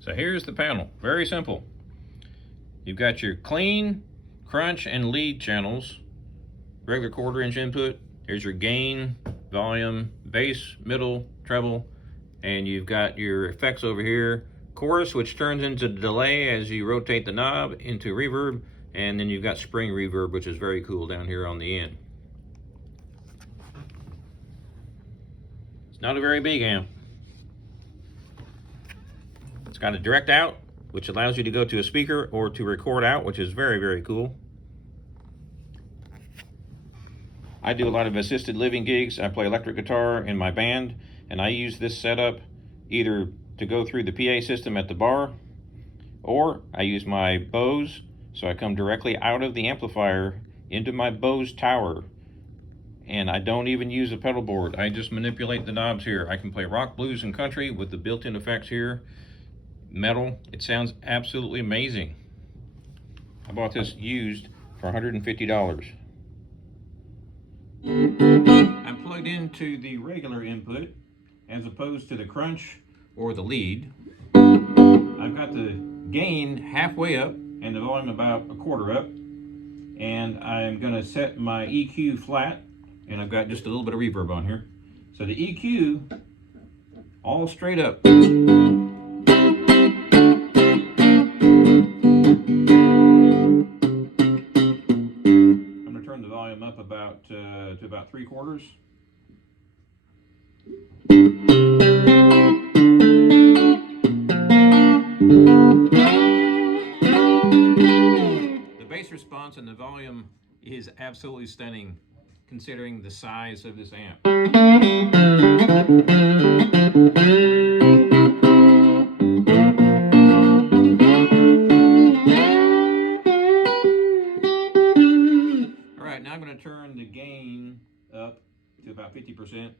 So here's the panel, very simple. You've got your clean, crunch, and lead channels, regular quarter-inch input. Here's your gain, volume, bass, middle, treble, and you've got your effects over here. Chorus, which turns into delay as you rotate the knob, into reverb, and then you've got spring reverb, which is very cool down here on the end. It's not a very big amp. It's got a direct out, which allows you to go to a speaker or to record out, which is very, very cool. I do a lot of assisted living gigs. I play electric guitar in my band, and I use this setup either to go through the PA system at the bar, or I use my Bose, so I come directly out of the amplifier into my Bose tower, and I don't even use a pedal board. I just manipulate the knobs here. I can play rock, blues, and country with the built-in effects here. Metal, it sounds absolutely amazing. I bought this used for $150. I'm plugged into the regular input as opposed to the crunch or the lead. I've got the gain halfway up and the volume about a quarter up, and I'm going to set my EQ flat, and I've got just a little bit of reverb on here. So the EQ all straight up. Up about to about 3/4. The bass response and the volume is absolutely stunning considering the size of this amp. Now I'm going to turn the gain up to about 50%.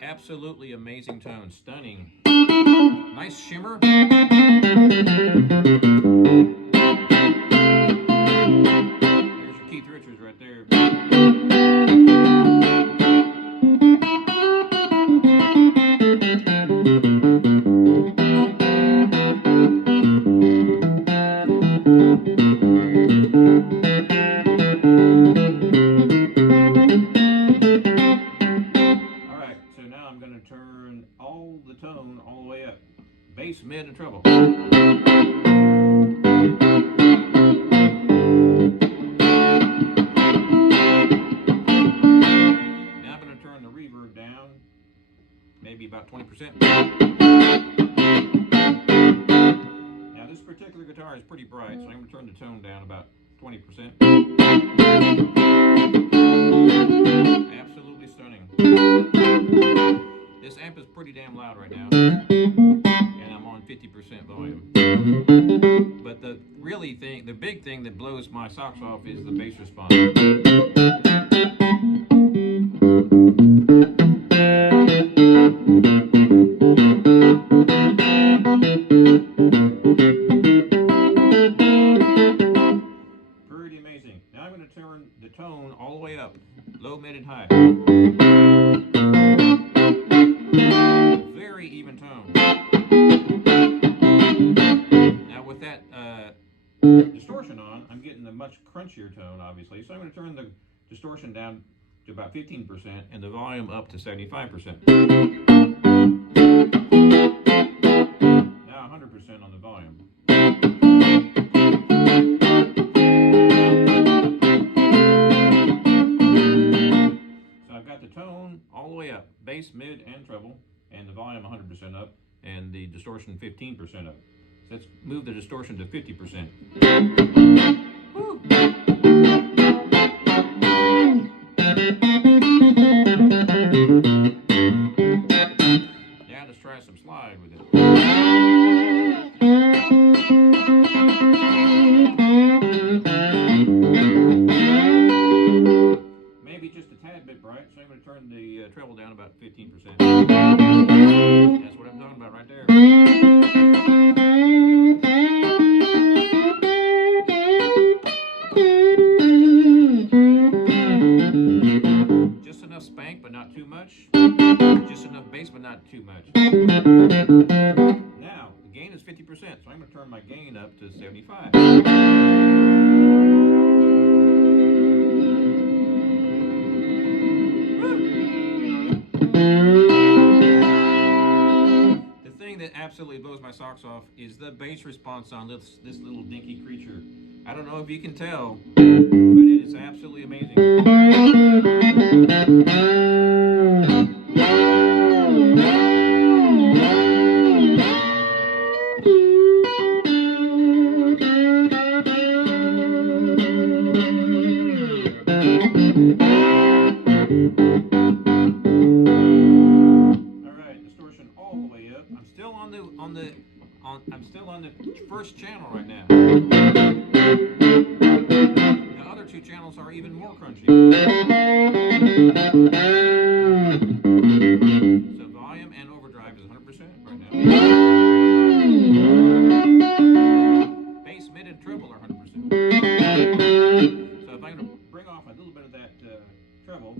Absolutely amazing tone, stunning. Nice shimmer. There's your Keith Richards right there. Tone all the way up, bass, mid, and treble. Now I'm going to turn the reverb down, maybe about 20%. Now this particular guitar is pretty bright, so I'm going to turn the tone down about 20%. Absolutely stunning. This amp is pretty damn loud right now, and I'm on 50% volume. But the big thing that blows my socks off is the bass response. Pretty amazing. Now I'm going to turn the tone all the way up, low, mid, and high. Very even tone. Now with that distortion on, I'm getting a much crunchier tone, obviously. So I'm going to turn the distortion down to about 15% and the volume up to 75%. Now 100% on the volume. So I've got the tone all the way up, bass, mid, and treble, and the volume 100% up, and the distortion 15% up. So let's move the distortion to 50%. Woo. Now let's try some slide with it. Maybe just a tad bit bright, so I'm going to turn the treble down about 15%. That's what I'm talking about right there. Just enough spank, but not too much. Just enough bass, but not too much. Now, the gain is 50%, so I'm going to turn my gain up to 75. The thing that absolutely blows my socks off is the bass response on this little dinky creature. I don't know if you can tell, but it is absolutely amazing. Alright, distortion all the way up. I'm still on the first channel right now. The other two channels are even more crunchy. So volume and overdrive is 100% right now. Bass, mid, and treble are 100%. So if I'm going to bring off a little bit of that treble.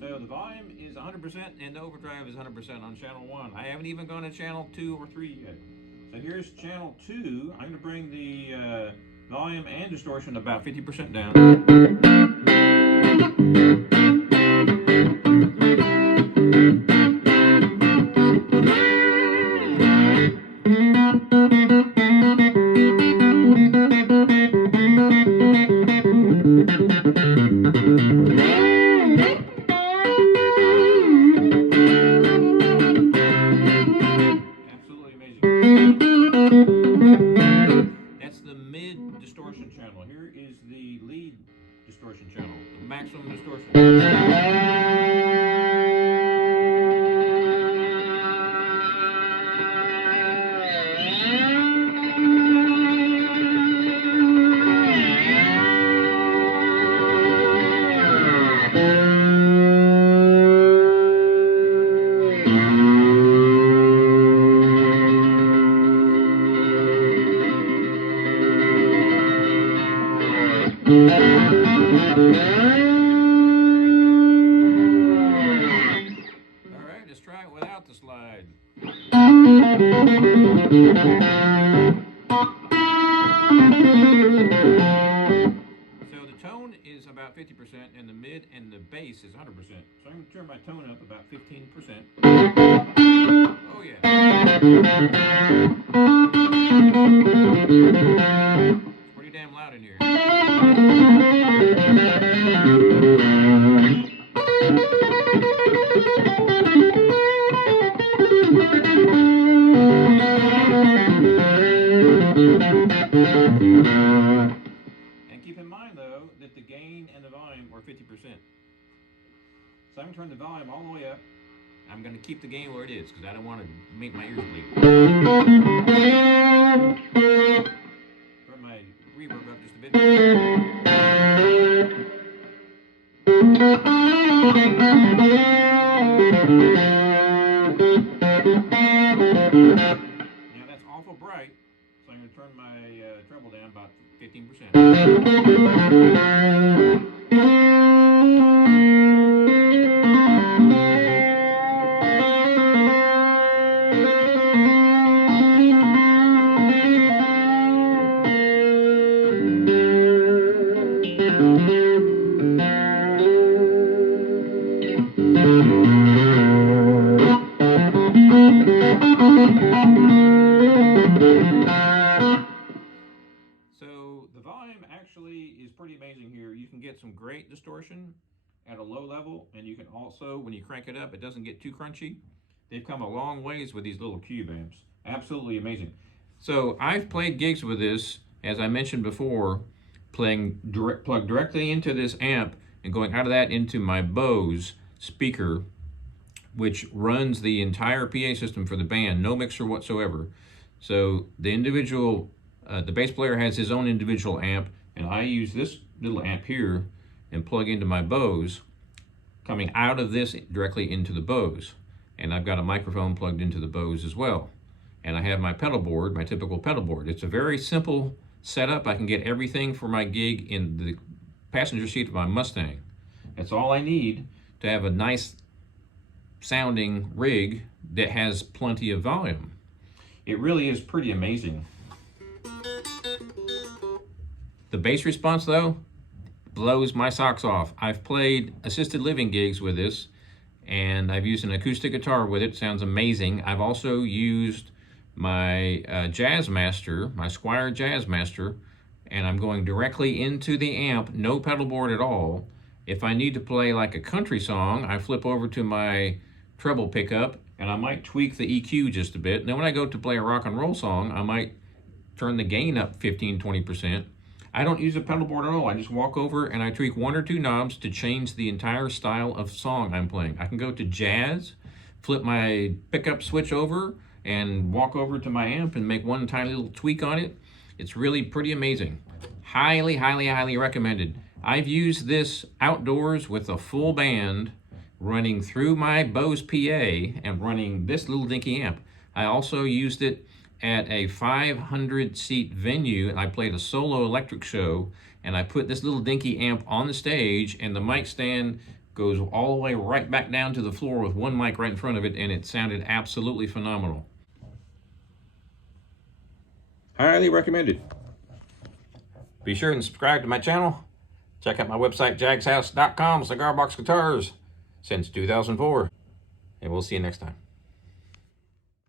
So the volume is 100% and the overdrive is 100% on channel 1. I haven't even gone to channel 2 or 3 yet. So here's channel 2. I'm going to bring the volume and distortion about 50% down. Absolutely amazing. That's the mid distortion channel. Here is the lead distortion channel, the maximum distortion. Alright, let's try it without the slide. So the tone is about 50% and the mid and the bass is 100%. So I'm going to turn my tone up about 15%. Oh yeah. It's pretty damn loud in here. And keep in mind though that the gain and the volume are 50%. So I'm going to turn the volume all the way up. I'm going to keep the gain where it is because I don't want to make my ears bleed. Turn my reverb up just a bit. Now that's awful bright, so I'm going to turn my treble down about 15%. So the volume actually is pretty amazing here. You can get some great distortion at a low level, and you can also, when you crank it up, it doesn't get too crunchy. They've come a long ways with these little cube amps. Absolutely amazing. So I've played gigs with this, as I mentioned before, plugged directly into this amp and going out of that into my Bose speaker, which runs the entire PA system for the band, no mixer whatsoever. So the individual, the bass player has his own individual amp, and I use this little amp here and plug into my Bose, coming out of this directly into the Bose. And I've got a microphone plugged into the Bose as well. and I have my pedal board, my typical pedal board. It's a very simple setup. I can get everything for my gig in the passenger seat of my Mustang. That's all I need to have a nice sounding rig that has plenty of volume. It really is pretty amazing. The bass response though blows my socks off. I've played assisted living gigs with this, and I've used an acoustic guitar with it. It sounds amazing. I've also used my Jazzmaster, my Squier Jazzmaster, and I'm going directly into the amp, no pedal board at all. If I need to play like a country song, I flip over to my treble pickup and I might tweak the EQ just a bit. And then when I go to play a rock and roll song, I might turn the gain up 15-20%. I don't use a pedal board at all. I just walk over and I tweak 1 or 2 knobs to change the entire style of song I'm playing. I can go to jazz, flip my pickup switch over, and walk over to my amp and make one tiny little tweak on it. It's really pretty amazing. Highly, highly, highly recommended. I've used this outdoors with a full band running through my Bose PA and running this little dinky amp. I also used it at a 500-seat venue, and I played a solo electric show, and I put this little dinky amp on the stage, and the mic stand goes all the way right back down to the floor with one mic right in front of it, and it sounded absolutely phenomenal. Highly recommended. Be sure and subscribe to my channel. Check out my website, jagshouse.com, Cigar Box Guitars, since 2004. And we'll see you next time.